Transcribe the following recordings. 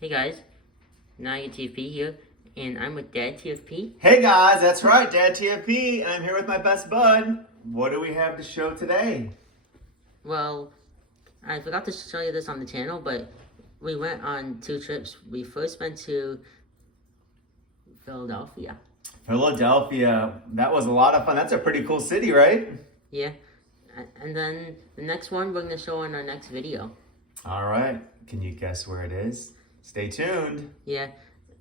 Hey guys, NiagaraTFP here, and I'm with Dad TFP. Hey guys, that's right, Dad TFP, and I'm here with my best bud. What do we have to show today? Well, I forgot to show you this on the channel, but we went on 2 trips. We first went to Philadelphia. Philadelphia, that was a lot of fun. That's a pretty cool city, right? Yeah, and then the next one we're going to show in our next video. All right, can you guess where it is? Stay tuned. Yeah,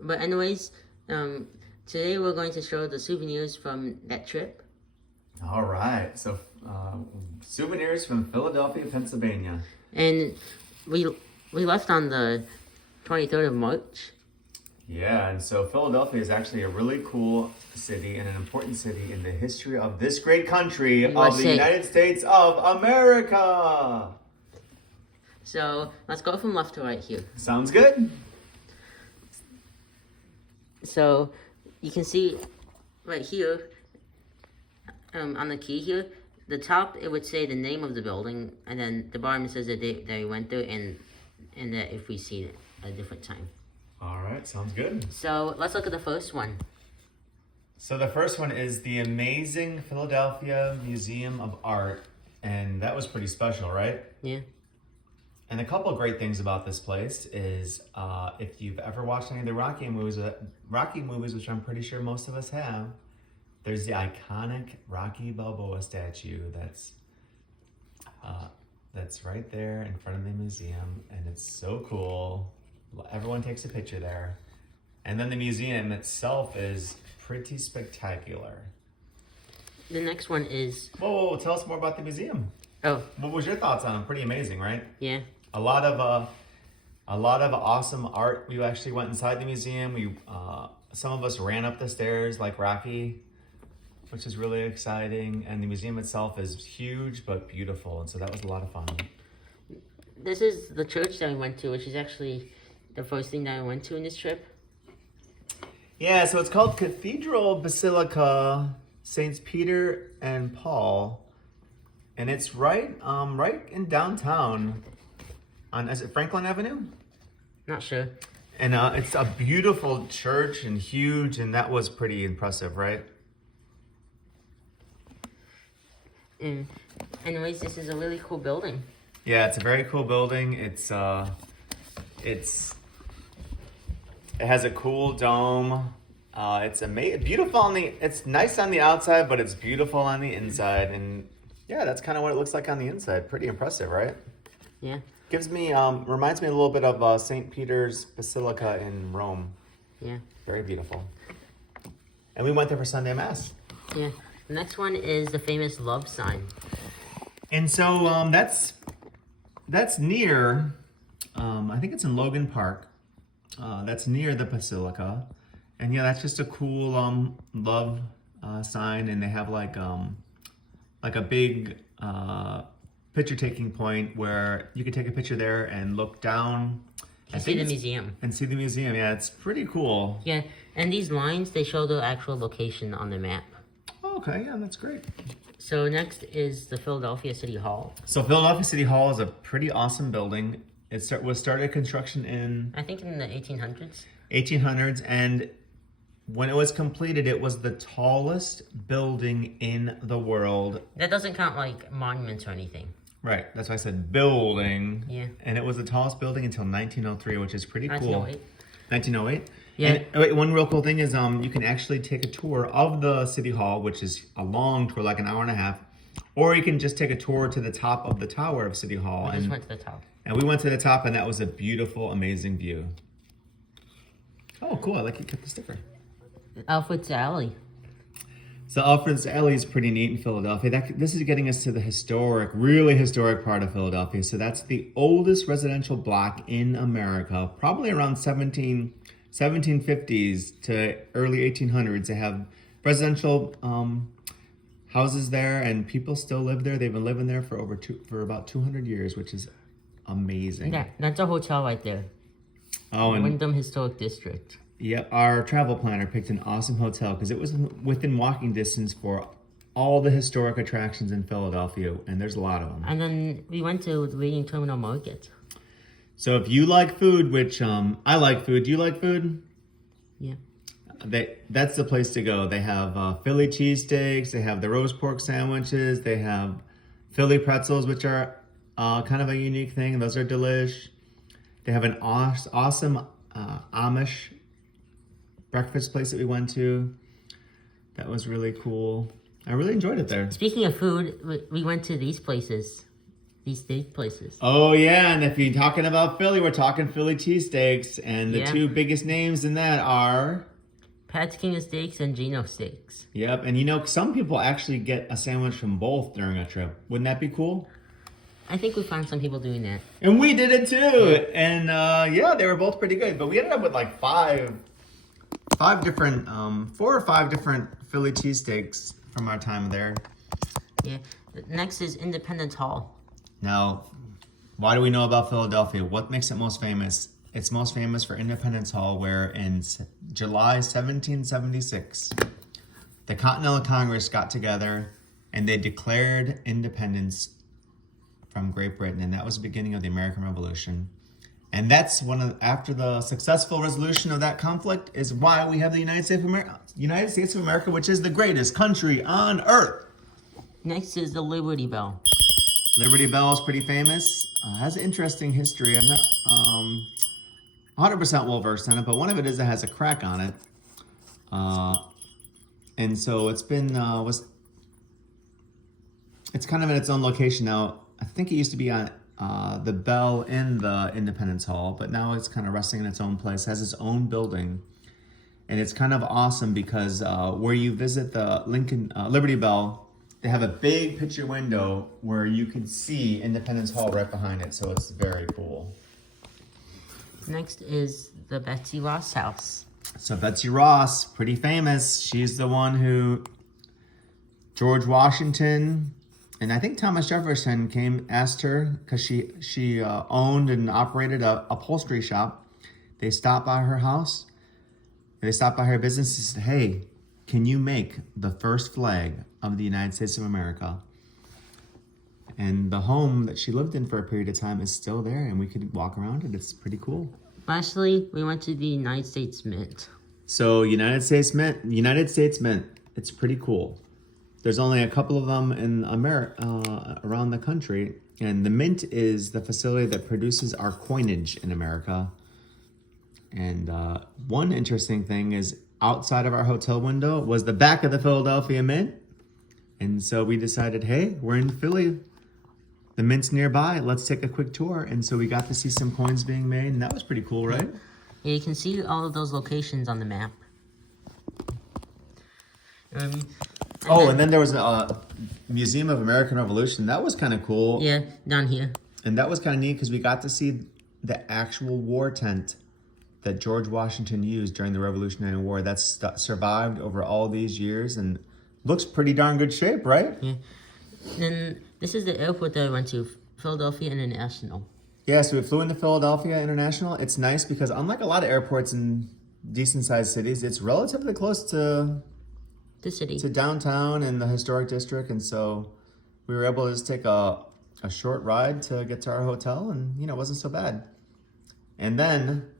but anyways, today we're going to show the souvenirs from that trip. All right, so souvenirs from Philadelphia, Pennsylvania. And we left on the 23rd of March. Yeah, and so Philadelphia is actually a really cool city and an important city in the history of this great country of the United States of America. So let's go from left to right here. Sounds good. So you can see right here, on the key here, the top it would say the name of the building, and then the bottom says the date that we went there and that if we see it at a different time. All right, sounds good. So let's look at the first one. So the first one is the amazing Philadelphia Museum of Art, and that was pretty special, right? Yeah. And a couple of great things about this place is if you've ever watched any of the Rocky movies, which I'm pretty sure most of us have, there's the iconic Rocky Balboa statue that's right there in front of the museum, and it's so cool. Everyone takes a picture there. And then the museum itself is pretty spectacular. The next one is... Whoa, tell us more about the museum. Oh. What was your thoughts on it? Pretty amazing, right? Yeah. A lot of awesome art. We actually went inside the museum. Some of us ran up the stairs like Rocky, which is really exciting. And the museum itself is huge but beautiful, and so that was a lot of fun. This is the church that we went to, which is actually the first thing that I went to in this trip. Yeah, so it's called Cathedral, Basilica, Saints Peter and Paul, and it's right in downtown. Is it Franklin Avenue? Not sure. And it's a beautiful church and huge, and that was pretty impressive, right? Anyways, this is a really cool building. Yeah, it's a very cool building. It has a cool dome. It's beautiful it's nice on the outside, but it's beautiful on the inside. And yeah, that's kind of what it looks like on the inside. Pretty impressive, right? Yeah. Reminds me a little bit of St. Peter's Basilica in Rome. Yeah. Very beautiful. And we went there for Sunday Mass. Yeah. The next one is the famous love sign. And so that's near, I think it's in Logan Park. That's near the Basilica. And yeah, that's just a cool love sign. And they have like a big picture taking point where you can take a picture there and look down and see the museum. Yeah, it's pretty cool. Yeah, and these lines, they show the actual location on the map. Oh, okay, yeah, that's great. So next is the Philadelphia City Hall. So Philadelphia City Hall is a pretty awesome building. It was started construction in... I think in the 1800s. 1800s, and when it was completed, it was the tallest building in the world. That doesn't count like monuments or anything. Right, that's why I said building. Yeah. And it was the tallest building until 1903, which is pretty cool. 1908. 1908? Yeah. And wait, one real cool thing is you can actually take a tour of the City Hall, which is a long tour, like an hour and a half. Or you can just take a tour to the top of the tower of City Hall. We just went to the top. And we went to the top, and that was a beautiful, amazing view. Oh, cool. I like you kept the sticker. Alfred's Alley. So Alfred's Alley is pretty neat in Philadelphia. This is getting us to the really historic part of Philadelphia. So that's the oldest residential block in America, probably around 1750s to early 1800s. They have residential houses there, and people still live there. They've been living there for about 200 years, which is amazing. Yeah, that's a hotel right there. Oh, and Wyndham Historic District. Yep, our travel planner picked an awesome hotel because it was within walking distance for all the historic attractions in Philadelphia, and there's a lot of them. And then we went to the Reading Terminal Market. So if you like food, which I like food, do you like food? Yeah. That's the place to go. They have Philly cheesesteaks, they have the roast pork sandwiches, they have Philly pretzels, which are kind of a unique thing. Those are delish. They have an awesome Amish breakfast place that we went to. That was really cool. I really enjoyed it there. Speaking of food, we went to these places. These steak places. Oh yeah, and if you're talking about Philly, we're talking Philly cheesesteaks, and the two biggest names in that are Pat's King of Steaks and Gino Steaks. Yep, and you know, some people actually get a sandwich from both during a trip. Wouldn't that be cool? I think we found some people doing that. And we did it too. And yeah, they were both pretty good. But we ended up with like four or five different Philly cheesesteaks from our time there. Yeah. Next is Independence Hall. Now, why do we know about Philadelphia? What makes it most famous? It's most famous for Independence Hall, where in July 1776, the Continental Congress got together and they declared independence from Great Britain, and that was the beginning of the American Revolution. And that's after the successful resolution of that conflict is why we have the United States of America, which is the greatest country on earth. Next is the Liberty Bell. Liberty Bell is pretty famous. Has an interesting history. I'm not 100% well versed in it, but one of it is it has a crack on it. And so it's been it's kind of in its own location now. I think it used to be on the bell in the Independence Hall, but now it's kind of resting in its own place. It has its own building, and it's kind of awesome because where you visit the Liberty Bell, they have a big picture window where you can see Independence Hall right behind it, so it's very cool. Next is the Betsy Ross house. So Betsy Ross, pretty famous. She's the one who George Washington and I think Thomas Jefferson asked her because she owned and operated a upholstery shop. They stopped by her house. They stopped by her business and said, "Hey, can you make the first flag of the United States of America?" And the home that she lived in for a period of time is still there, and we could walk around it. It's pretty cool. Lastly, we went to the United States Mint. So United States Mint, it's pretty cool. There's only a couple of them in America, around the country, and the Mint is the facility that produces our coinage in America. And one interesting thing is outside of our hotel window was the back of the Philadelphia Mint. And so we decided, hey, we're in Philly. The Mint's nearby. Let's take a quick tour. And so we got to see some coins being made, and that was pretty cool, right? Yeah, you can see all of those locations on the map. And then there was a Museum of American Revolution. That was kind of cool. Yeah, down here. And that was kind of neat because we got to see the actual war tent that George Washington used during the Revolutionary War. That's survived over all these years and looks pretty darn good shape, right? Yeah. Then this is the airport that I went to, Philadelphia International. Yeah, so we flew into Philadelphia International. It's nice because unlike a lot of airports in decent-sized cities, it's relatively close to the city, to downtown and the historic district, and so we were able to just take a short ride to get to our hotel, and it wasn't so bad. And then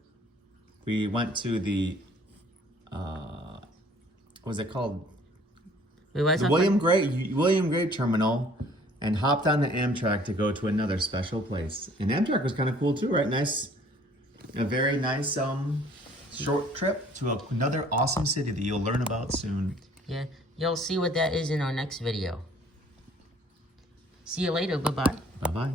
we went to the what was it called? The William Gray Terminal, and hopped on the Amtrak to go to another special place. And Amtrak was kind of cool too, right? A very nice short trip to another awesome city that you'll learn about soon. Yeah, you'll see what that is in our next video. See you later. Bye-bye. Bye-bye.